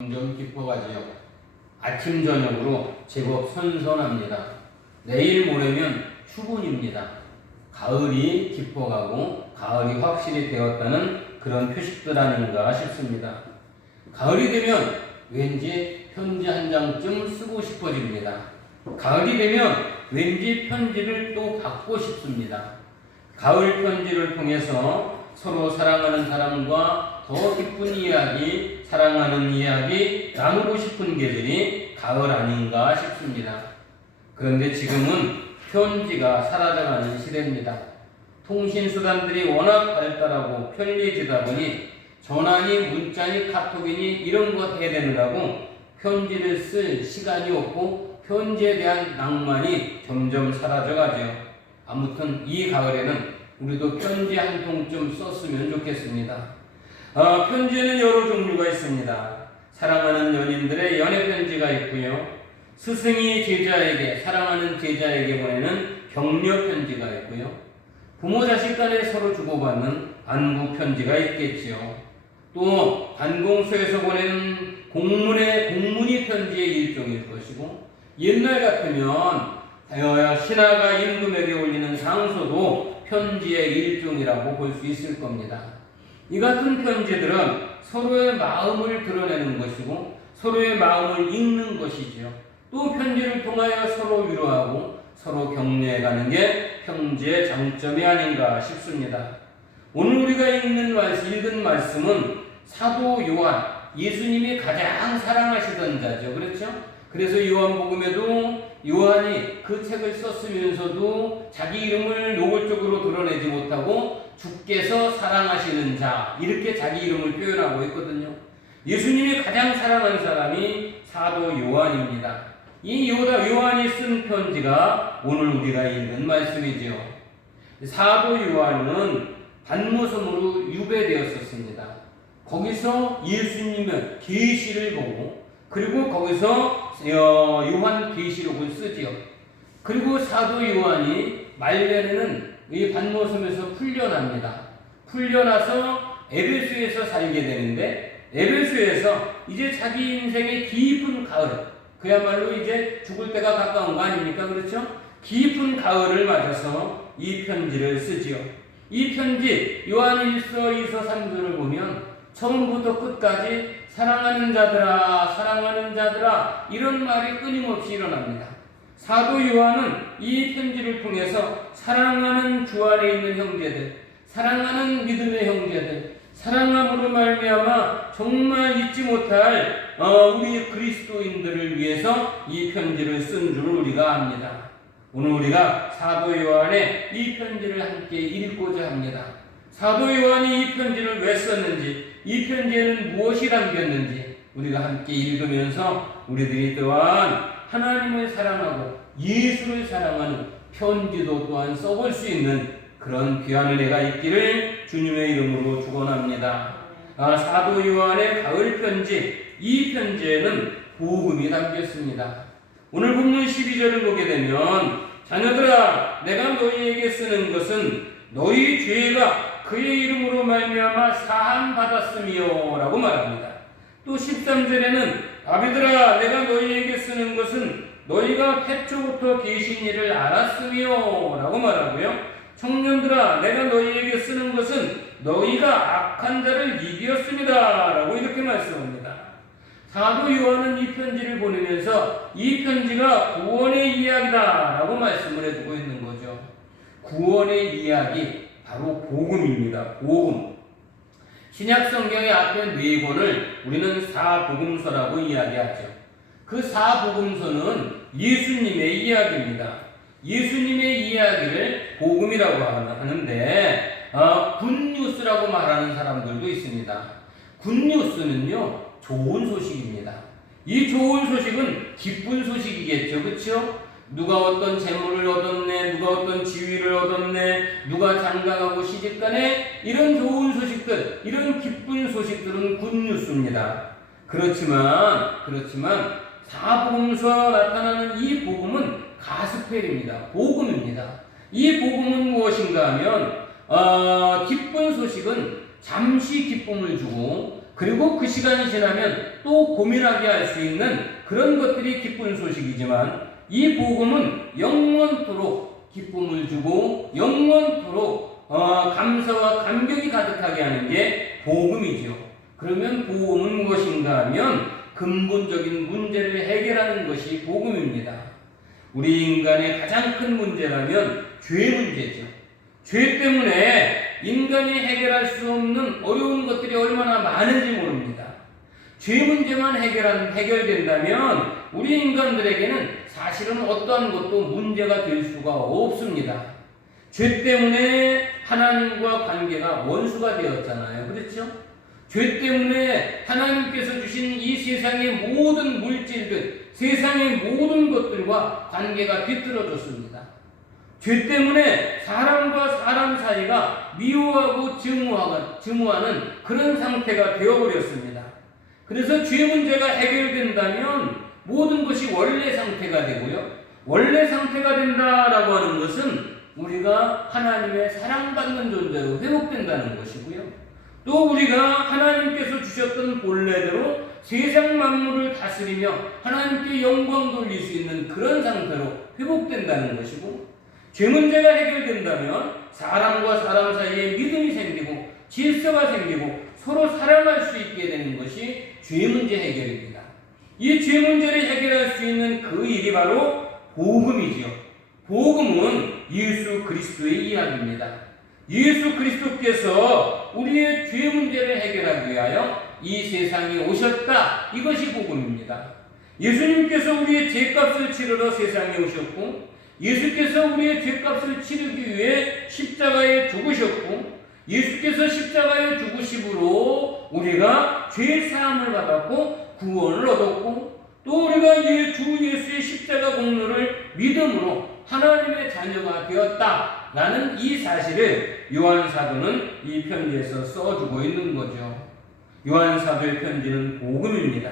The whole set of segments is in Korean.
점점 깊어가지요. 아침 저녁으로 제법 선선합니다. 내일 모레면 추분입니다. 가을이 깊어가고 가을이 확실히 되었다는 그런 표식들 아닌가 싶습니다. 가을이 되면 왠지 편지 한 장쯤 쓰고 싶어집니다. 가을이 되면 왠지 편지를 또 받고 싶습니다. 가을 편지를 통해서 서로 사랑하는 사람과 더 깊은 이야기, 사랑하는 이야기 나누고 싶은 계절이 가을 아닌가 싶습니다. 그런데 지금은 편지가 사라져가는 시대입니다. 통신수단들이 워낙 발달하고 편리해지다 보니 전화니 문자니 카톡이니 이런 것 해야 되느라고 편지를 쓸 시간이 없고 편지에 대한 낭만이 점점 사라져가죠. 아무튼 이 가을에는 우리도 편지 한 통쯤 썼으면 좋겠습니다. 편지에는 여러 종류가 있습니다. 사랑하는 연인들의 연애 편지가 있고요. 스승이 제자에게, 사랑하는 제자에게 보내는 격려 편지가 있고요. 부모 자식 간에 서로 주고받는 안부 편지가 있겠지요. 또 관공서에서 보내는 공문이 편지의 일종일 것이고, 옛날 같으면 신하가 임금에게 올리는 상소도 편지의 일종이라고 볼 수 있을 겁니다. 이 같은 편지들은 서로의 마음을 드러내는 것이고 서로의 마음을 읽는 것이지요. 또 편지를 통하여 서로 위로하고 서로 격려해가는 게 편지의 장점이 아닌가 싶습니다. 오늘 우리가 읽은 말씀은 사도 요한, 예수님이 가장 사랑하시던 자죠. 그렇죠? 그래서 요한복음에도 요한이 그 책을 썼으면서도 자기 이름을 노골적으로 드러내지 못하고 주께서 사랑하시는 자, 이렇게 자기 이름을 표현하고 있거든요. 예수님이 가장 사랑하는 사람이 사도 요한입니다. 이 요한이 쓴 편지가 오늘 우리가 읽은 말씀이지요. 사도 요한은 반모섬으로 유배되었었습니다. 거기서 예수님의 계시를 보고 그리고 거기서 요한 계시록을 쓰지요. 그리고 사도 요한이 말년에는 이 반모섬에서 풀려납니다. 풀려나서 에베소에서 살게 되는데 에베소에서 이제 자기 인생의 깊은 가을, 그야말로 이제 죽을 때가 가까운 거 아닙니까? 그렇죠? 깊은 가을을 맞아서 이 편지를 쓰지요. 이 편지 요한일서 2서 3서를 보면 처음부터 끝까지 사랑하는 자들아 이런 말이 끊임없이 일어납니다. 사도 요한은 이 편지를 통해서 사랑하는 주 안에 있는 형제들, 사랑하는 믿음의 형제들, 사랑함으로 말미암아 정말 잊지 못할 우리 그리스도인들을 위해서 이 편지를 쓴 줄 우리가 압니다. 오늘 우리가 사도 요한의 이 편지를 함께 읽고자 합니다. 사도 요한이 이 편지를 왜 썼는지, 이 편지에는 무엇이 담겼는지 우리가 함께 읽으면서 우리들이 또한 하나님을 사랑하고 예수를 사랑하는 편지도 또한 써볼 수 있는 그런 귀한 은혜가 있기를 주님의 이름으로 축원합니다. 사도 요한의 가을 편지, 이 편지에는 복음이 담겼습니다. 오늘 본문 12절을 보게 되면 자녀들아 내가 너희에게 쓰는 것은 너희 죄가 그의 이름으로 말미암아 사함 받았으며 라고 말합니다. 또 13절에는 아비들아 내가 너희에게 쓰는 것은 너희가 태초부터 계신 일을 알았으며 라고 말하고요. 청년들아 내가 너희에게 쓰는 것은 너희가 악한 자를 이기었습니다 라고 이렇게 말씀합니다. 사도 요한은 이 편지를 보내면서 이 편지가 구원의 이야기다 라고 말씀을 해주고 있는 거죠. 구원의 이야기, 바로 복음입니다. 복음. 신약 성경의 앞에 4권을 우리는 사복음서라고 이야기하죠. 그 사복음서는 예수님의 이야기입니다. 예수님의 이야기를 복음이라고 하는데 굿뉴스라고 말하는 사람들도 있습니다. 굿뉴스는요 좋은 소식입니다. 이 좋은 소식은 기쁜 소식이겠죠. 그렇죠? 누가 어떤 재물을 얻었네, 누가 어떤 지위를 얻었네, 누가 장가가고 시집가네, 이런 좋은 소식들, 이런 기쁜 소식들은 굿뉴스입니다. 그렇지만 사복음서 나타나는 이 복음은 가스펠입니다. 복음입니다. 이 복음은 무엇인가 하면 기쁜 소식은 잠시 기쁨을 주고 그리고 그 시간이 지나면 또 고민하게 할 수 있는 그런 것들이 기쁜 소식이지만 이 복음은 영원토록 기쁨을 주고 영원토록 감사와 감격이 가득하게 하는 게 복음이죠. 그러면 복음은 무엇인가 하면 근본적인 문제를 해결하는 것이 복음입니다. 우리 인간의 가장 큰 문제라면 죄 문제죠. 죄 때문에 인간이 해결할 수 없는 어려운 것들이 얼마나 많은지 모릅니다. 죄 문제만 해결된다면 우리 인간들에게는 사실은 어떠한 것도 문제가 될 수가 없습니다. 죄 때문에 하나님과 관계가 원수가 되었잖아요. 그렇죠? 죄 때문에 하나님께서 주신 이 세상의 모든 물질들, 세상의 모든 것들과 관계가 비틀어졌습니다. 죄 때문에 사람과 사람 사이가 미워하고 증오하는 그런 상태가 되어버렸습니다. 그래서 죄 문제가 해결된다면 모든 것이 원래 상태가 되고요. 원래 상태가 된다라고 하는 것은 우리가 하나님의 사랑받는 존재로 회복된다는 것이고요. 또 우리가 하나님께서 주셨던 본래대로 세상 만물을 다스리며 하나님께 영광 돌릴 수 있는 그런 상태로 회복된다는 것이고, 죄 문제가 해결된다면 사람과 사람 사이에 믿음이 생기고 질서가 생기고 서로 사랑할 수 있게 되는 것이 죄 문제 해결입니다. 이 죄 문제를 해결할 수 있는 그 일이 바로 복음이지요. 복음은 예수 그리스도의 이야기입니다. 예수 그리스도께서 우리의 죄 문제를 해결하기 위하여 이 세상에 오셨다. 이것이 복음입니다. 예수님께서 우리의 죄값을 치르러 세상에 오셨고, 예수께서 우리의 죄값을 치르기 위해 십자가에 죽으셨고, 예수께서 십자가에 죽으심으로 우리가 죄 사함을 받았고 구원을 얻었고, 또 우리가 주 예수의 십자가 공로를 믿음으로 하나님의 자녀가 되었다라는 이 사실을 요한 사도는 이 편지에서 써주고 있는 거죠. 요한 사도의 편지는 복음입니다.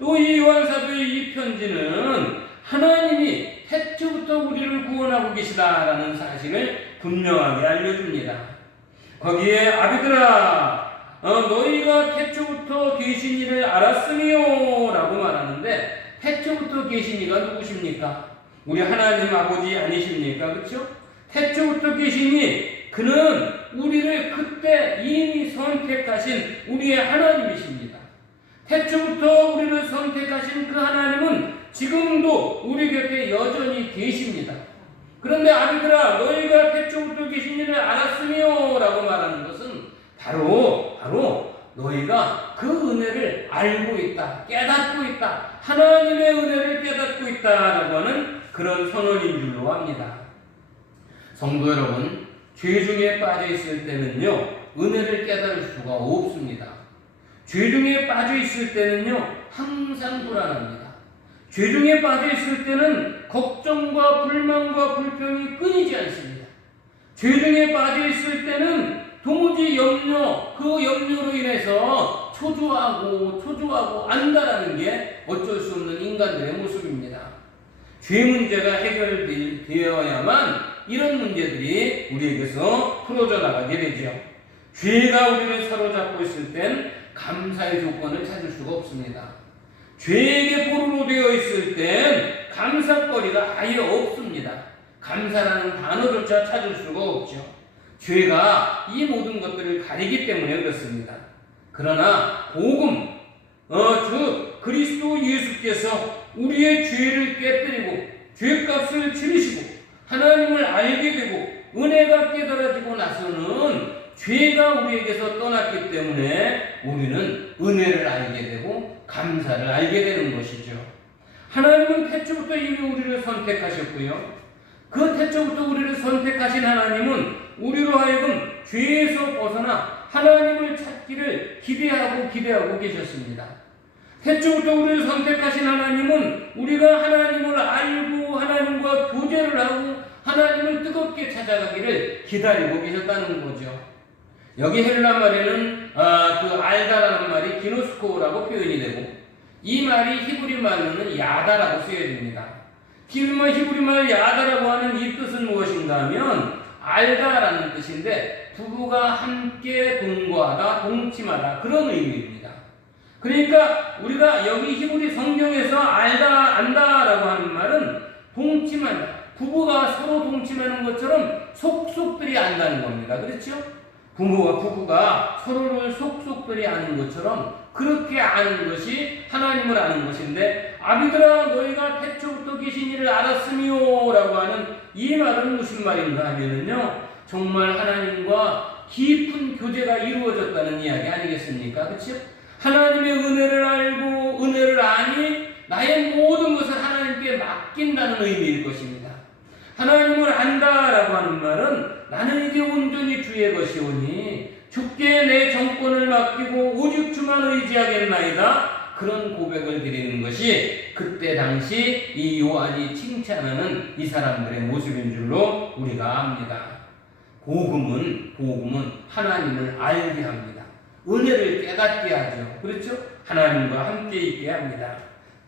또 이 요한 사도의 이 편지는 하나님이 태초부터 우리를 구원하고 계시다라는 사실을 분명하게 알려줍니다. 거기에 아비들아 너희가 태초부터 계신 이를 알았으니요 라고 말하는데, 태초부터 계신 이가 누구십니까? 우리 하나님 아버지 아니십니까? 그렇죠? 태초부터 계신 이, 그는 우리를 그때 이미 선택하신 우리의 하나님이십니다. 태초부터 우리를 선택하신 그 하나님은 지금도 우리 곁에 여전히 계십니다. 그런데 아비들아 너희가 태초부터 계신 이를 알았으며 라고 말하는 것은 바로 너희가 그 은혜를 알고 있다, 깨닫고 있다, 하나님의 은혜를 깨닫고 있다라고 하는 그런 선언인 줄로 압니다. 성도 여러분, 죄 중에 빠져 있을 때는요 은혜를 깨달을 수가 없습니다. 죄 중에 빠져 있을 때는요 항상 불안합니다. 죄 중에 빠져 있을 때는 걱정과 불만과 불평이 끊이지 않습니다. 죄 중에 빠져 있을 때는 도무지 그 염려로 인해서 초조하고 안다라는 게 어쩔 수 없는 인간들의 모습입니다. 죄 문제가 해결되어야만 이런 문제들이 우리에게서 풀어져 나가게 되죠. 죄가 우리를 사로잡고 있을 땐 감사의 조건을 찾을 수가 없습니다. 죄에게 포로로 되어 있을 땐 감사거리가 아예 없습니다. 감사라는 단어조차 찾을 수가 없죠. 죄가 이 모든 것들을 가리기 때문에 그렇습니다. 그러나 복음, 즉 그리스도 예수께서 우리의 죄를 깨뜨리고 죄값을 치르시고 하나님을 알게 되고 은혜가 깨달아지고 나서는 죄가 우리에게서 떠났기 때문에 우리는 은혜를 알게 되고 감사를 알게 되는 것이죠. 하나님은 태초부터 이미 우리를 선택하셨고요. 그 태초부터 우리를 선택하신 하나님은 우리로 하여금 죄에서 벗어나 하나님을 찾기를 기대하고 계셨습니다. 태초부터 우리를 선택하신 하나님은 우리가 하나님을 알고 하나님과 교제를 하고 하나님을 뜨겁게 찾아가기를 기다리고 계셨다는 거죠. 여기 헬라 말에는 그 알다라는 말이 기노스코라고 표현이 되고, 이 말이 히브리 말로는 야다라고 쓰여집니다. 히브리 말 야다라고 하는 이 뜻은 무엇인가 하면 알다라는 뜻인데 부부가 함께 동거하다, 동침하다 그런 의미입니다. 그러니까 우리가 여기 히브리 성경에서 알다, 안다라고 하는 말은 동침한다. 부부가 서로 동침하는 것처럼 속속들이 안다는 겁니다. 그렇죠? 부부가 서로를 속속들이 아는 것처럼 그렇게 아는 것이 하나님을 아는 것인데, 아비들아 너희가 태초부터 계신 이를 알았으며 라고 하는 이 말은 무슨 말인가 하면은요, 정말 하나님과 깊은 교제가 이루어졌다는 이야기 아니겠습니까? 그렇죠? 하나님의 은혜를 알고 은혜를 아니 나의 모든 것을 하나님께 맡긴다는 의미일 것입니다. 하나님을 안다라고 하는 말은 나는 이게 온전히 주의 것이오니 주께 내 정권을 맡기고 오직 주만 의지하겠나이다. 그런 고백을 드리는 것이 그때 당시 이 요한이 칭찬하는 이 사람들의 모습인 줄로 우리가 압니다. 복음은 하나님을 알게 합니다. 은혜를 깨닫게 하죠. 그렇죠? 하나님과 함께 있게 합니다.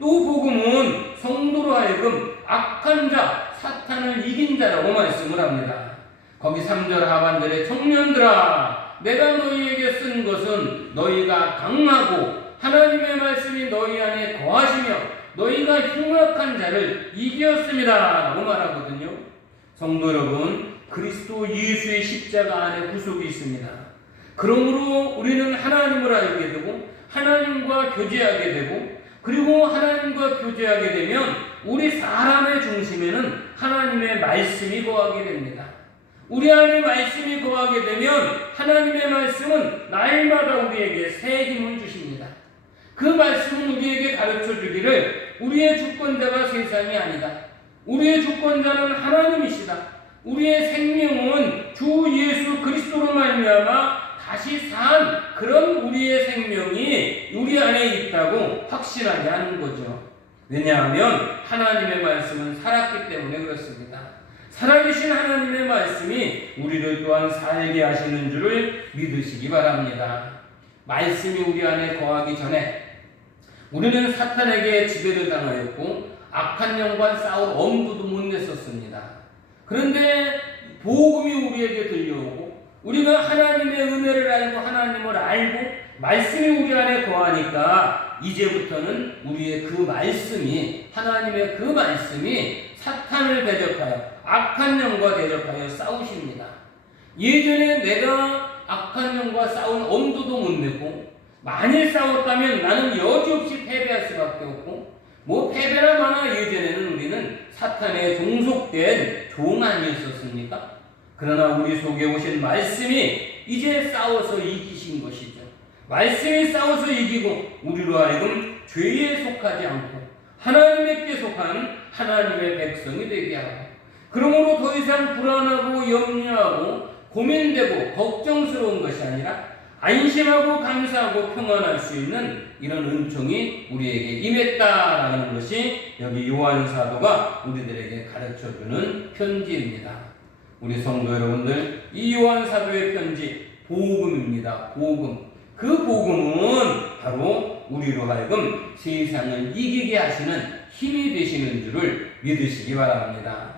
또 복음은 성도로 하여금 악한 자, 사탄을 이긴 자라고 말씀을 합니다. 거기 3절 하반절에 청년들아 내가 너희에게 쓴 것은 너희가 강하고 하나님의 말씀이 너희 안에 거하시며 너희가 흉악한 자를 이기었습니다 라고 말하거든요. 성도 여러분, 그리스도 예수의 십자가 안에 구속이 있습니다. 그러므로 우리는 하나님을 알게 되고 하나님과 교제하게 되고, 그리고 하나님과 교제하게 되면 우리 사람의 중심에는 하나님의 말씀이 거하게 됩니다. 우리 안에 말씀이 거하게 되면 하나님의 말씀은 날마다 우리에게 새 힘을 주십니다. 그 말씀은 우리에게 가르쳐 주기를 우리의 주권자가 세상이 아니다. 우리의 주권자는 하나님이시다. 우리의 생명은 주 예수 그리스도로 말미암아 다시 산 그런 우리의 생명이 우리 안에 있다고 확신하게 하는 거죠. 왜냐하면 하나님의 말씀은 살았기 때문에 그렇습니다. 살아계신 하나님의 말씀이 우리를 또한 살게 하시는 줄을 믿으시기 바랍니다. 말씀이 우리 안에 거하기 전에 우리는 사탄에게 지배를 당하였고 악한 영과 싸울 엄두도 못 냈었습니다. 그런데 복음이 우리에게 들려오고 우리가 하나님의 은혜를 알고 하나님을 알고 말씀이 우리 안에 거하니까 이제부터는 우리의 그 말씀이, 하나님의 그 말씀이 사탄을 대적하여 악한 영과 대적하여 싸우십니다. 예전에 내가 악한 영과 싸운 엄두도 못 내고 만일 싸웠다면 나는 여지없이 패배할 수밖에 없고, 패배나 마나 예전에는 우리는 사탄에 종속된 종 아니었었습니까? 그러나 우리 속에 오신 말씀이 이제 싸워서 이기신 것이죠. 말씀이 싸워서 이기고 우리로 하여금 죄에 속하지 않고 하나님께 속한 하나님의 백성이 되게 하고, 그러므로 더 이상 불안하고 염려하고 고민되고 걱정스러운 것이 아니라 안심하고 감사하고 평안할 수 있는 이런 은총이 우리에게 임했다라는 것이 여기 요한 사도가 우리들에게 가르쳐주는 편지입니다. 우리 성도 여러분들, 이 요한 사도의 편지 복음입니다. 복음. 그 복음은 바로 우리로 하여금 세상을 이기게 하시는 힘이 되시는 줄을 믿으시기 바랍니다.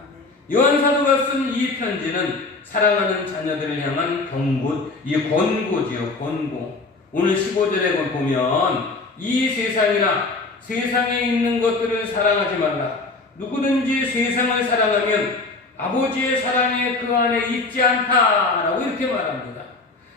요한 사도가 쓴 이 편지는 사랑하는 자녀들을 향한 경고, 이 권고지요, 권고. 오늘 15절에 보면 이 세상에 있는 것들을 사랑하지 말라. 누구든지 세상을 사랑하면 아버지의 사랑에 그 안에 있지 않다라고 이렇게 말합니다.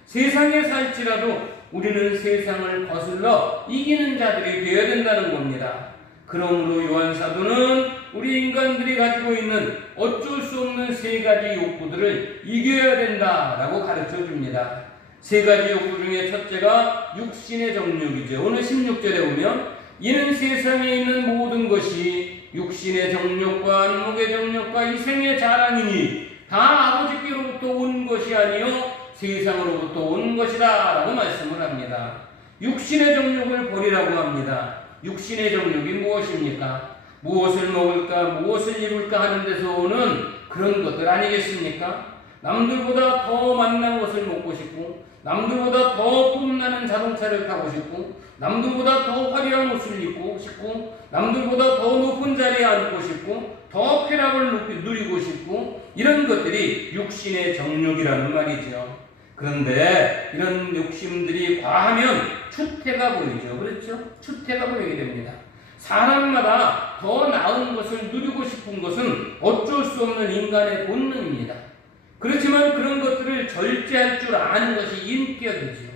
세상에 살지라도 우리는 세상을 거슬러 이기는 자들이 되어야 된다는 겁니다. 그러므로 요한 사도는 우리 인간들이 가지고 있는 어쩔 수 없는 세 가지 욕구들을 이겨야 된다라고 가르쳐 줍니다. 세 가지 욕구 중에 첫째가 육신의 정욕이죠. 오늘 16절에 보면 이는 세상에 있는 모든 것이 육신의 정욕과 안목의 정욕과 이생의 자랑이니 다 아버지께로부터 온 것이 아니요 세상으로부터 온 것이다 라고 말씀을 합니다. 육신의 정욕을 버리라고 합니다. 육신의 정욕이 무엇입니까? 무엇을 먹을까, 무엇을 입을까 하는 데서 오는 그런 것들 아니겠습니까? 남들보다 더 맛난 것을 먹고 싶고, 남들보다 더 뽐나는 자동차를 타고 싶고, 남들보다 더 화려한 옷을 입고 싶고, 남들보다 더 높은 자리에 앉고 싶고, 더 쾌락을 누리고 싶고, 이런 것들이 육신의 정욕이라는 말이죠. 그런데 이런 욕심들이 과하면 추태가 보이죠. 그렇죠? 추태가 보이게 됩니다. 사람마다 더 나은 것을 누리고 싶은 것은 어쩔 수 없는 인간의 본능입니다. 그렇지만 그런 것들을 절제할 줄 아는 것이 인격이지요.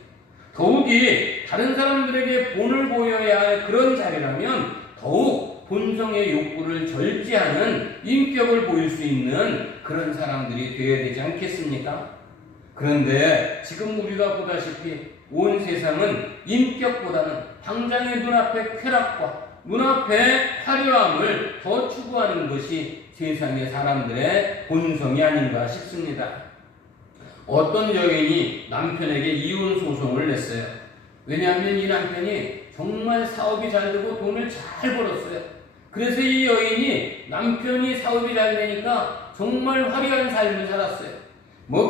더욱이 다른 사람들에게 본을 보여야 할 그런 자리라면 더욱 본성의 욕구를 절제하는 인격을 보일 수 있는 그런 사람들이 되어야 되지 않겠습니까? 그런데 지금 우리가 보다시피 온 세상은 인격보다는 당장의 눈앞의 쾌락과 눈앞의 화려함을 더 추구하는 것이 세상의 사람들의 본성이 아닌가 싶습니다. 어떤 여인이 남편에게 이혼 소송을 냈어요. 왜냐하면 이 남편이 정말 사업이 잘 되고 돈을 잘 벌었어요. 그래서 이 여인이 남편이 사업이 잘 되니까 정말 화려한 삶을 살았어요.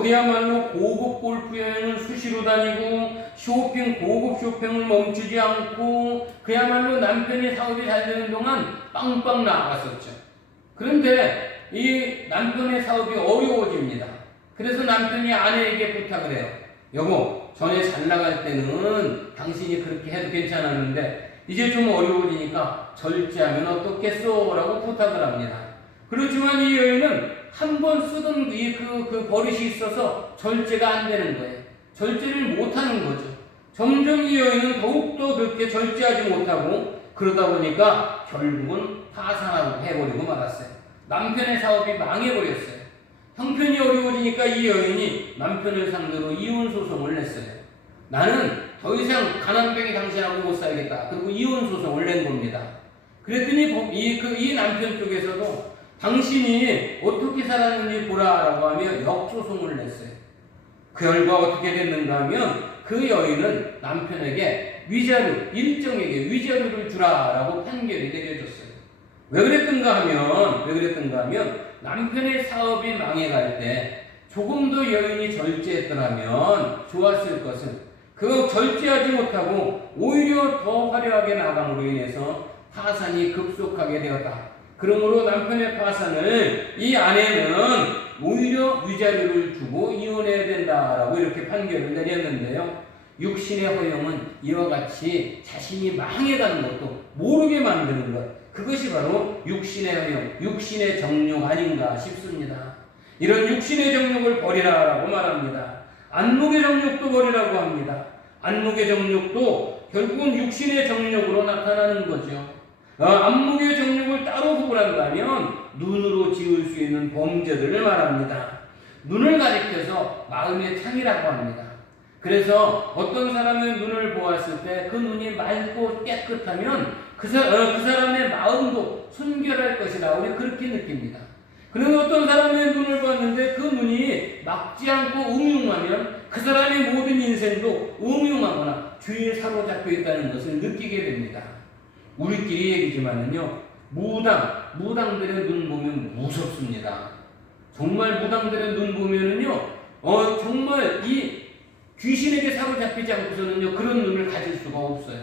그야말로 고급 골프 여행을 수시로 다니고 고급 쇼핑을 멈추지 않고 그야말로 남편이 사업이 잘 되는 동안 빵빵 나갔었죠. 그런데 이 남편의 사업이 어려워집니다. 그래서 남편이 아내에게 부탁을 해요. 여보, 전에 잘 나갈 때는 당신이 그렇게 해도 괜찮았는데 이제 좀 어려워지니까 절제하면 어떻겠소? 라고 부탁을 합니다. 그렇지만 이 여인은 한 번 쓰던 그 버릇이 있어서 절제가 안 되는 거예요. 절제를 못하는 거죠. 점점 이 여인은 더욱더 그렇게 절제하지 못하고 그러다 보니까 결국은 파산하고 해버리고 말았어요. 남편의 사업이 망해버렸어요. 형편이 어려워지니까 이 여인이 남편을 상대로 이혼 소송을 냈어요. 나는 더 이상 가난뱅이 당신하고 못 살겠다. 그리고 이혼 소송을 낸 겁니다. 그랬더니 이 남편 쪽에서도 당신이 어떻게 살았는지 보라라고 하며 역소송을 냈어요. 그 결과 어떻게 됐는가 하면 그 여인은 남편에게 일정에게 위자료를 주라라고 판결이 내려졌어요. 왜 그랬던가 하면 남편의 사업이 망해갈 때 조금 더 여인이 절제했더라면 좋았을 것을 그거 절제하지 못하고 오히려 더 화려하게 나감으로 인해서 파산이 급속하게 되었다. 그러므로 남편의 파산을 이 아내는 오히려 위자료를 주고 이혼해야 된다라고 이렇게 판결을 내렸는데요. 육신의 허영은 이와 같이 자신이 망해가는 것도 모르게 만드는 것, 그것이 바로 육신의 허영, 육신의 정욕 아닌가 싶습니다. 이런 육신의 정욕을 버리라라고 말합니다. 안목의 정욕도 버리라고 합니다. 안목의 정욕도 결국은 육신의 정욕으로 나타나는 거죠. 안목의 정욕을 따로 구분한다면 눈으로 지을 수 있는 범죄들을 말합니다. 눈을 가리켜서 마음의 창이라고 합니다. 그래서 어떤 사람의 눈을 보았을 때 그 눈이 맑고 깨끗하면 그 사람의 마음도 순결할 것이라 우리 그렇게 느낍니다. 그런데 어떤 사람의 눈을 봤는데 그 눈이 막지 않고 음흉하면 그 사람의 모든 인생도 음흉하거나 죄에 사로잡혀 있다는 것을 느끼게 됩니다. 우리끼리 얘기지만은요, 무당들의 눈 보면 무섭습니다. 정말 무당들의 눈 보면은요, 정말 이 귀신에게 사로잡히지 않고서는요, 그런 눈을 가질 수가 없어요.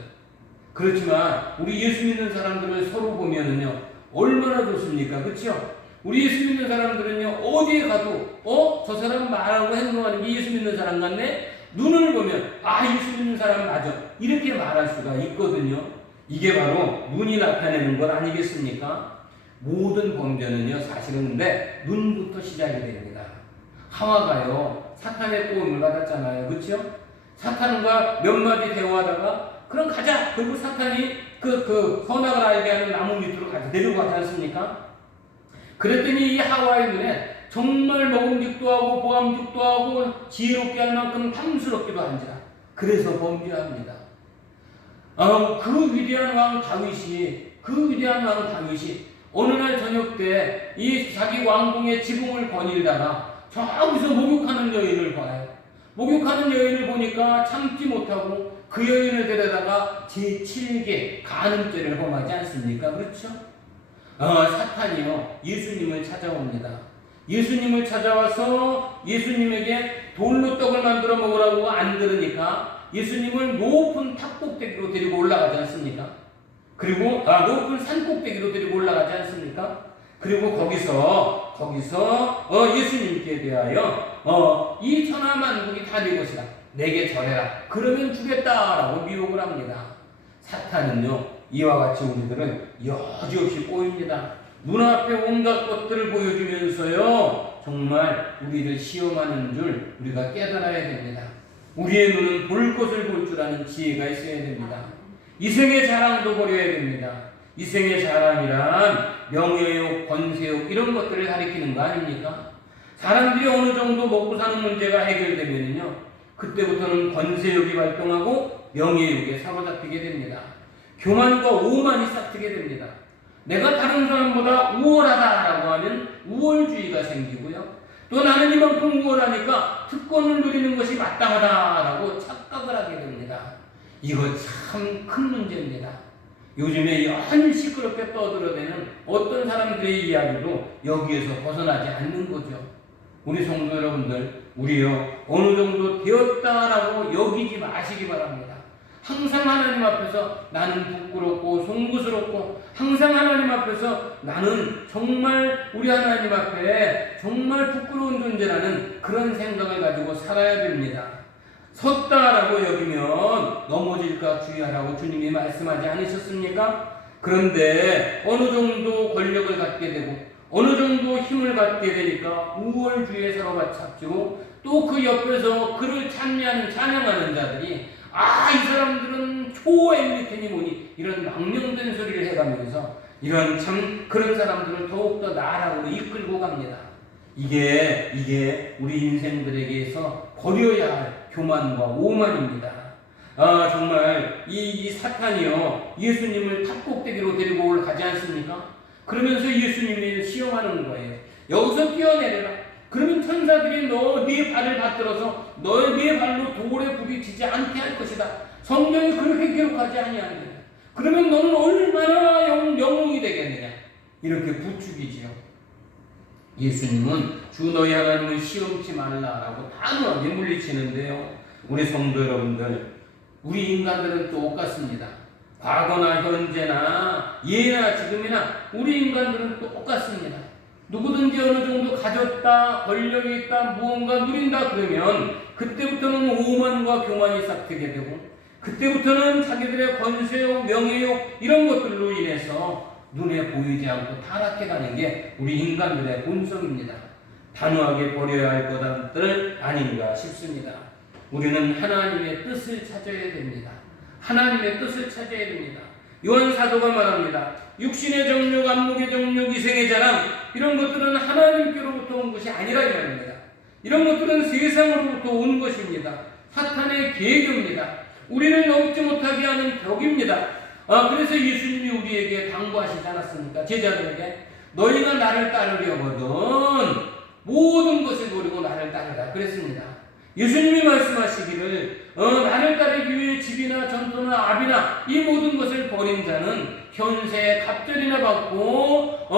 그렇지만 우리 예수 믿는 사람들을 서로 보면은요, 얼마나 좋습니까? 그렇죠? 우리 예수 믿는 사람들은요, 어디에 가도 저 사람 말하고 행동하는 게 예수 믿는 사람 같네? 눈을 보면 예수 믿는 사람 맞아, 이렇게 말할 수가 있거든요. 이게 바로 눈이 나타내는 것 아니겠습니까? 모든 범죄는요, 사실은 근데 눈부터 시작이 됩니다. 하와가요, 사탄의 꼬임을 받았잖아요. 그렇죠? 사탄과 몇 마디 대화하다가 그럼 가자! 그리고 사탄이 그 선악을 알게 하는 나무 밑으로 데리고 가지 않습니까? 그랬더니 이 하와의 눈에 정말 먹음직도 하고 보암직도 하고 지혜롭게 할 만큼 탐스럽기도 한지라. 그래서 범죄합니다. 그 위대한 왕 다윗이 어느 날 저녁 때 이 자기 왕궁의 지붕을 거닐다가 저기서 목욕하는 여인을 봐요. 목욕하는 여인을 보니까 참지 못하고 그 여인을 데려다가 제7계 간음죄를 범하지 않습니까? 그렇죠? 사탄이요, 예수님을 찾아옵니다. 예수님을 찾아와서 예수님에게 돌로 떡을 만들어 먹으라고 안 들으니까 예수님을 높은 탑꼭대기로 데리고 올라가지 않습니까? 그리고 높은 산꼭대기로 데리고 올라가지 않습니까? 그리고 거기서 거기서 예수님께 대하여 이 천하만국이 다 네 것이다. 내게 절해라. 그러면 주겠다라고 미혹을 합니다. 사탄은요, 이와 같이 우리들은 여지없이 꼬입니다. 눈앞에 온갖 것들을 보여주면서요, 정말 우리를 시험하는 줄 우리가 깨달아야 됩니다. 우리의 눈은 볼 것을 볼 줄 아는 지혜가 있어야 됩니다. 이생의 자랑도 버려야 됩니다. 이생의 자랑이란 명예욕, 권세욕 이런 것들을 가리키는 거 아닙니까? 사람들이 어느 정도 먹고 사는 문제가 해결되면요, 그때부터는 권세욕이 발동하고 명예욕에 사로잡히게 됩니다. 교만과 오만이 싹트게 됩니다. 내가 다른 사람보다 우월하다라고 하면 우월주의가 생기고요. 또 나는 이만큼 우월하니까 특권을 누리는 것이 마땅하다라고 착각을 하게 됩니다. 이거 참 큰 문제입니다. 요즘에 연 시끄럽게 떠들어대는 어떤 사람들의 이야기도 여기에서 벗어나지 않는 거죠. 우리 성도 여러분들, 우리요 어느 정도 되었다라고 여기지 마시기 바랍니다. 항상 하나님 앞에서 나는 부끄럽고 송구스럽고, 항상 하나님 앞에서 나는 정말 우리 하나님 앞에 정말 부끄러운 존재라는 그런 생각을 가지고 살아야 됩니다. 섰다라고 여기면 넘어질까 주의하라고 주님이 말씀하지 않으셨습니까? 그런데 어느 정도 권력을 갖게 되고 어느 정도 힘을 갖게 되니까 우월주의에 사로잡히고, 또 그 옆에서 그를 찬양하는 자들이 이 사람들은 초엘리트니 뭐니 이런 망령된 소리를 해가면서 이런 참 그런 사람들을 더욱더 나락으로 이끌고 갑니다. 이게 우리 인생들에게서 버려야 할 교만과 오만입니다. 정말 이 사탄이요 예수님을 탑꼭대기로 데리고 올라가지 않습니까? 그러면서 예수님을 시험하는 거예요. 여기서 뛰어내려라. 그러면 천사들이 네 발을 받들어서 네 발로 돌에 부딪히지 않게 할 것이다. 성경이 그렇게 기록하지 아니하느냐. 그러면 너는 얼마나 영웅이 되겠느냐. 이렇게 부추기지요. 예수님은 주 너희 하나님을 시험치 말라라고 단호하게 물리치는데요. 우리 성도 여러분들, 우리 인간들은 똑같습니다. 과거나 현재나 예나 지금이나 우리 인간들은 똑같습니다. 누구든지 어느 정도 가졌다, 권력이 있다, 무언가 누린다 그러면 그때부터는 오만과 교만이 싹트게 되고, 그때부터는 자기들의 권세욕, 명예욕 이런 것들로 인해서 눈에 보이지 않고 타락해가는 게 우리 인간들의 본성입니다. 단호하게 버려야 할 것들 아닌가 싶습니다. 우리는 하나님의 뜻을 찾아야 됩니다. 하나님의 뜻을 찾아야 됩니다. 요한 사도가 말합니다. 육신의 정욕, 안목의 정욕, 이생의 자랑 이런 것들은 하나님께로부터 온 것이 아니라 이 말입니다. 이런 것들은 세상으로부터 온 것입니다. 사탄의 계획입니다. 우리를 넘지 못하게 하는 벽입니다. 그래서 예수님이 우리에게 당부하시지 않았습니까? 제자들에게 너희가 나를 따르려거든 모든 것을 버리고 나를 따르라 그랬습니다. 예수님이 말씀하시기를 나를 따르기 위해 집이나 전토나 압이나 이 모든 것을 버린 자는 현세에 갑절이나 받고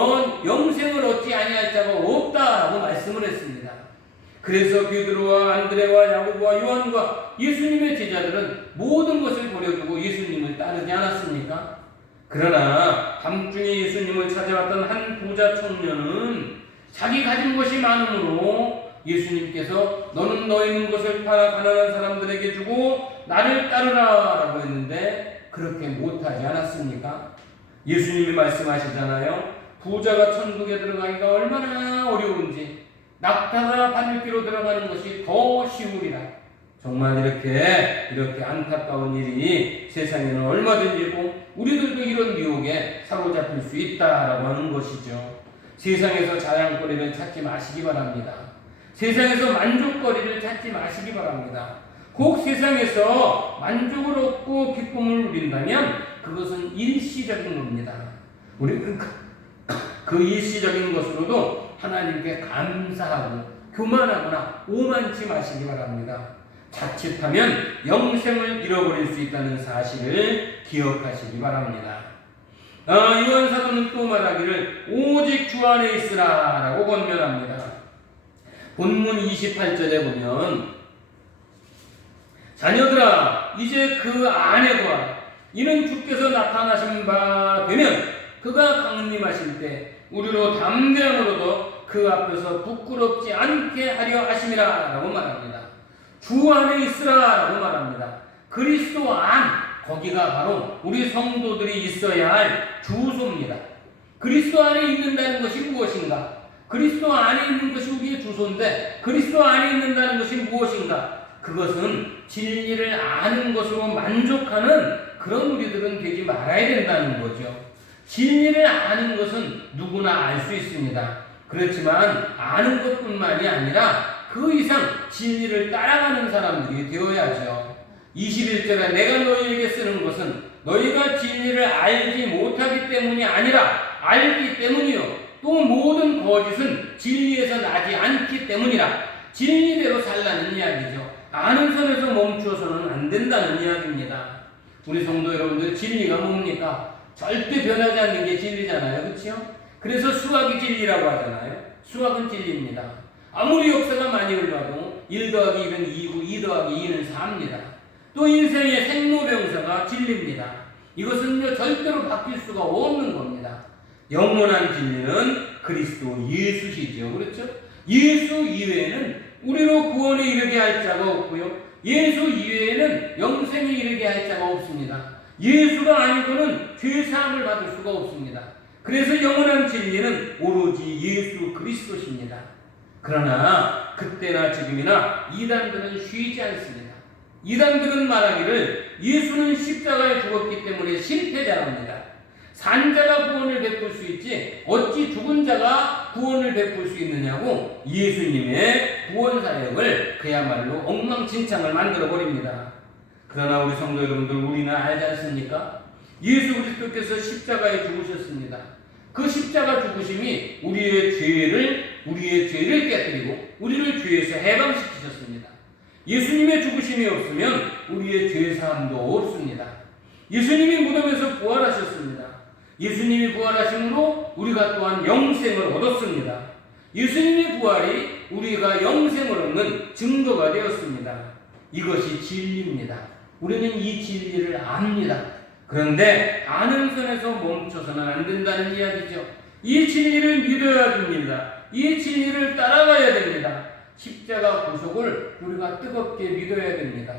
영생을 얻지 아니할 자가 없다라고 말씀을 했습니다. 그래서 베드로와 안드레와 야고보와 요한과 예수님의 제자들은 모든 것을 버려두고 예수님을 따르지 않았습니까? 그러나 밤중에 예수님을 찾아왔던 한 부자 청년은 자기 가진 것이 많으므로 예수님께서 너는 너의 있는 것을 팔아 가난한 사람들에게 주고 나를 따르라 라고 했는데 그렇게 못하지 않았습니까? 예수님이 말씀하시잖아요. 부자가 천국에 들어가기가 얼마나 어려운지 낙타가 바늘귀로 들어가는 것이 더 쉬우리라. 정말 이렇게 안타까운 일이 세상에는 얼마든지 있고 우리들도 이런 유혹에 사로잡힐 수 있다라고 하는 것이죠. 세상에서 자랑거리를 찾지 마시기 바랍니다. 세상에서 만족거리를 찾지 마시기 바랍니다. 꼭 세상에서 만족을 얻고 기쁨을 누린다면 그것은 일시적인 겁니다. 우리는 그 일시적인 것으로도 하나님께 감사하고 교만하거나 오만치 마시기 바랍니다. 자칫하면 영생을 잃어버릴 수 있다는 사실을 기억하시기 바랍니다. 요한 사도는 또 말하기를 오직 주 안에 있으라 라고 권면합니다. 본문 28절에 보면 자녀들아 이제 그 안에 거하라. 이는 주께서 나타나신 바 되면 그가 강림하실 때 우리로 담대함으로도 그 앞에서 부끄럽지 않게 하려 하심이라 라고 말합니다. 주 안에 있으라 라고 말합니다. 그리스도 안, 거기가 바로 우리 성도들이 있어야 할 주소입니다. 그리스도 안에 있는다는 것이 무엇인가? 그리스도 안에 있는 것이 우리의 주소인데 그리스도 안에 있는다는 것이 무엇인가? 그것은 진리를 아는 것으로 만족하는 그런 우리들은 되지 말아야 된다는 거죠. 진리를 아는 것은 누구나 알 수 있습니다. 그렇지만 아는 것뿐만이 아니라 그 이상 진리를 따라가는 사람들이 되어야죠. 21절에 내가 너희에게 쓰는 것은 너희가 진리를 알지 못하기 때문이 아니라 알기 때문이요 또 모든 거짓은 진리에서 나지 않기 때문이라. 진리대로 살라는 이야기죠. 아는 선에서 멈추어서는 안 된다는 이야기입니다. 우리 성도 여러분들, 진리가 뭡니까? 절대 변하지 않는 게 진리잖아요. 그렇죠? 그래서 수학이 진리라고 하잖아요. 수학은 진리입니다. 아무리 역사가 많이 흘러도 1 더하기 1은 2고 2 더하기 2는 4입니다. 또 인생의 생로병사가 진리입니다. 이것은요 절대로 바뀔 수가 없는 겁니다. 영원한 진리는 그리스도 예수시죠. 그렇죠? 예수 이외에는 우리로 구원에 이르게 할 자가 없고요. 예수 이외에는 영생에 이르게 할 자가 없습니다. 예수가 아니고는 죄사함을 받을 수가 없습니다. 그래서 영원한 진리는 오로지 예수 그리스도십니다. 그러나 그때나 지금이나 이단들은 쉬지 않습니다. 이단들은 말하기를 예수는 십자가에 죽었기 때문에 실패자랍니다. 산 자가 구원을 베풀 수 있지 어찌 죽은 자가 구원을 베풀 수 있느냐고 예수님의 구원 사역을 그야말로 엉망진창을 만들어버립니다. 그러나 우리 성도 여러분들, 우리는 알지 않습니까? 예수 그리스도께서 십자가에 죽으셨습니다. 그 십자가 죽으심이 우리의 죄를 깨뜨리고 우리를 죄에서 해방시키셨습니다. 예수님의 죽으심이 없으면 우리의 죄사함도 없습니다. 예수님이 무덤에서 부활하셨습니다. 예수님이 부활하심으로 우리가 또한 영생을 얻었습니다. 예수님의 부활이 우리가 영생을 얻는 증거가 되었습니다. 이것이 진리입니다. 우리는 이 진리를 압니다. 그런데 아는 선에서 멈춰서는 안 된다는 이야기죠. 이 진리를 믿어야 됩니다. 이 진리를 따라가야 됩니다. 십자가 구속을 우리가 뜨겁게 믿어야 됩니다.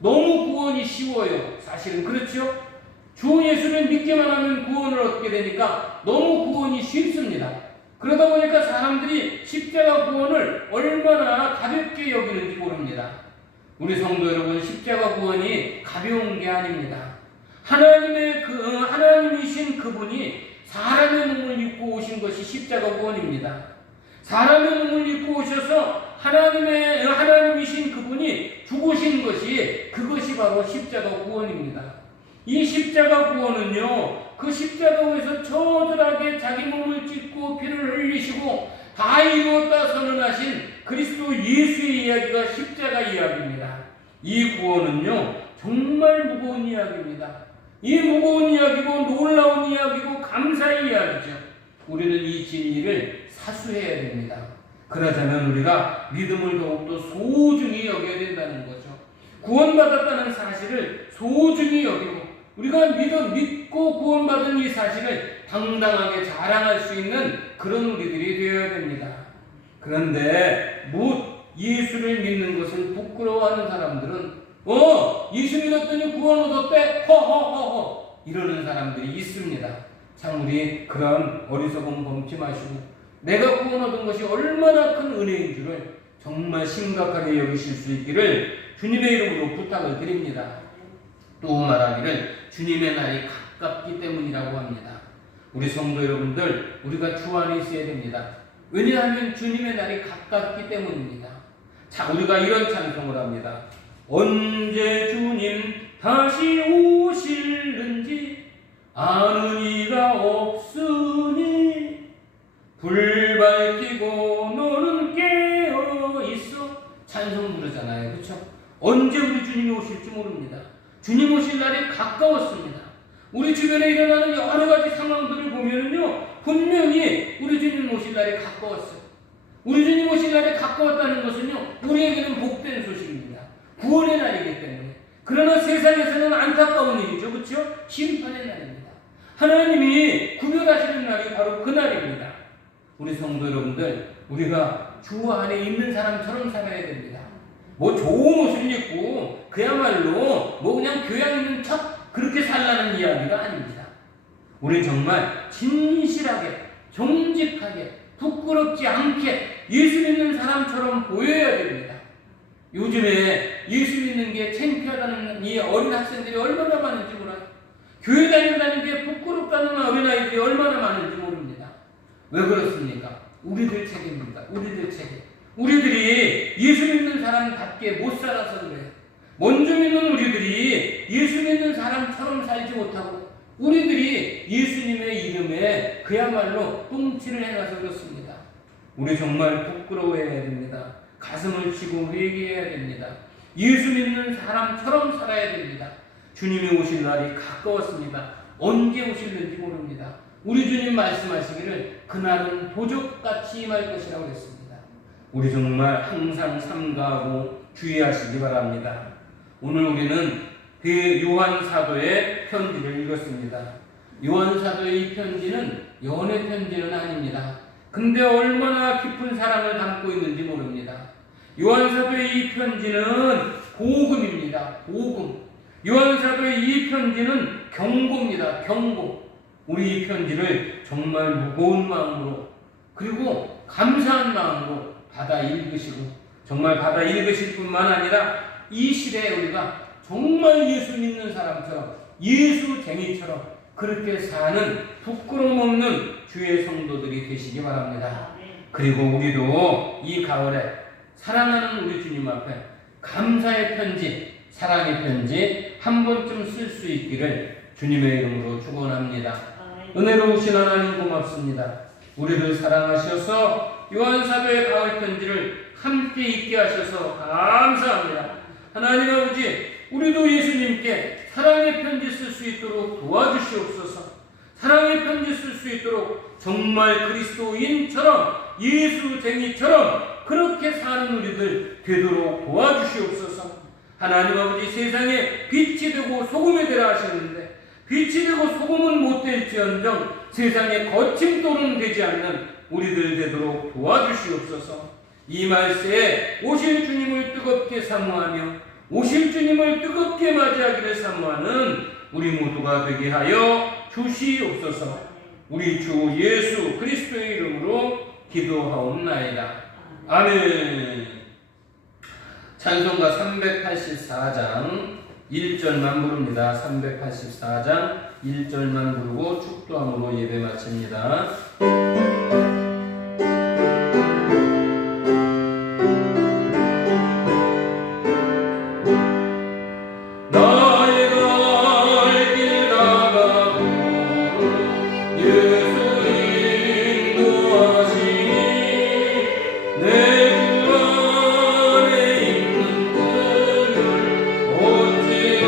너무 구원이 쉬워요. 사실은 그렇죠? 주 예수를 믿기만 하면 구원을 얻게 되니까 너무 구원이 쉽습니다. 그러다 보니까 사람들이 십자가 구원을 얼마나 가볍게 여기는지 모릅니다. 우리 성도 여러분, 십자가 구원이 가벼운 게 아닙니다. 하나님이신 그분이 사람의 몸을 입고 오신 것이 십자가 구원입니다. 사람의 몸을 입고 오셔서 하나님이신 그분이 죽으신 것이 그것이 바로 십자가 구원입니다. 이 십자가 구원은요, 그 십자가에서 처절하게 자기 몸을 찢고 피를 흘리시고 다 이루었다 선언하신 그리스도 예수의 이야기가 십자가 이야기입니다. 이 구원은요 정말 무거운 이야기입니다. 이 무거운 이야기고 놀라운 이야기고 감사의 이야기죠. 우리는 이 진리를 사수해야 됩니다. 그러자면 우리가 믿음을 더욱더 소중히 여겨야 된다는 거죠. 구원받았다는 사실을 소중히 여기고 우리가 믿고 구원받은 이 사실을 당당하게 자랑할 수 있는 그런 우리들이 되어야 됩니다. 그런데 예수를 믿는 것을 부끄러워하는 사람들은 예수 믿었더니 구원 얻었대 허허허허 이러는 사람들이 있습니다. 참 우리 그런 어리석음 범치 마시고 내가 구원 얻은 것이 얼마나 큰 은혜인 줄을 정말 심각하게 여기실 수 있기를 주님의 이름으로 부탁을 드립니다. 또 말하기를 주님의 날이 가깝기 때문이라고 합니다. 우리 성도 여러분들, 우리가 주 안에 있어야 됩니다. 왜냐하면 주님의 날이 가깝기 때문입니다. 자, 우리가 이런 찬송을 합니다. 언제 주님 다시 오실는지 아는 이가 없으니 불 밝히고 너는 깨어 있어. 찬송 부르잖아요. 그렇죠? 언제 우리 주님이 오실지 모릅니다. 주님 오실 날이 가까웠습니다. 우리 주변에 일어나는 여러 가지 상황들을 보면요, 분명히 우리 주님 오실 날이 가까웠어요. 우리 주님 오실 날이 가까웠다는 것은요, 우리에게는 복된 소식입니다. 구원의 날이기 때문에. 그러나 세상에서는 안타까운 일이죠. 그렇죠? 심판의 날입니다. 하나님이 구별하시는 날이 바로 그 날입니다. 우리 성도 여러분들, 우리가 주 안에 있는 사람처럼 살아야 됩니다. 뭐 좋은 옷을 입고 그야말로 뭐 그냥 교양 있는 척 그렇게 살라는 이야기가 아닙니다. 우리 정말 진실하게, 정직하게, 부끄럽지 않게 예수 믿는 사람처럼 보여야 됩니다. 요즘에 예수 믿는 게 창피하다는 이 어린 학생들이 얼마나 많은지 몰라요. 교회 다닌다는 게 부끄럽다는 어린아이들이 얼마나 많은지 모릅니다. 왜 그렇습니까? 우리들 책임입니다. 우리들 책임. 우리들이 예수 믿는 사람답게 못 살아서 그래요. 먼저 믿는 우리들이 예수 믿는 사람처럼 살지 못하고 우리들이 예수님의 이름에 그야말로 똥칠을 해놔서 그렇습니다. 우리 정말 부끄러워해야 됩니다. 가슴을 치고 회개해야 됩니다. 예수 믿는 사람처럼 살아야 됩니다. 주님이 오실 날이 가까웠습니다. 언제 오실는지 모릅니다. 우리 주님 말씀하시기를 그날은 도적같이 임할 것이라고 했습니다. 우리 정말 항상 삼가하고 주의하시기 바랍니다. 오늘 우리는 그 요한 사도의 편지를 읽었습니다. 요한 사도의 이 편지는 연애 편지는 아닙니다. 근데 얼마나 깊은 사랑을 담고 있는지 모릅니다. 요한 사도의 이 편지는 복음입니다. 복음. 요한 사도의 이 편지는 경고입니다. 경고. 우리 이 편지를 정말 무거운 마음으로 그리고 감사한 마음으로 받아 읽으시고 정말 받아 읽으실 뿐만 아니라 이 시대에 우리가 정말 예수 믿는 사람처럼 예수쟁이처럼 그렇게 사는 부끄러움 없는 주의 성도들이 되시기 바랍니다. 그리고 우리도 이 가을에 사랑하는 우리 주님 앞에 감사의 편지, 사랑의 편지 한 번쯤 쓸 수 있기를 주님의 이름으로 축원합니다. 은혜로우신 하나님 고맙습니다. 우리를 사랑하셔서 요한사도의 가을 편지를 함께 읽게 하셔서 감사합니다. 하나님 아버지, 우리도 예수님께 사랑의 편지 쓸 수 있도록 도와주시옵소서. 사랑의 편지 쓸 수 있도록 정말 그리스도인처럼 예수쟁이처럼 그렇게 사는 우리들 되도록 도와주시옵소서. 하나님 아버지, 세상에 빛이 되고 소금이 되라 하셨는데 빛이 되고 소금은 못 될지언정 세상에 거침돌은 되지 않는 우리들 되도록 도와주시옵소서. 이 말세에 오실 주님을 뜨겁게 사모하며 오실 주님을 뜨겁게 맞이하기를 사모하는 우리 모두가 되게 하여 주시옵소서. 우리 주 예수 그리스도의 이름으로 기도하옵나이다. 아멘. 찬송가 384장 1절만 부릅니다. 384장 1절만 부르고 축도함으로 예배 마칩니다.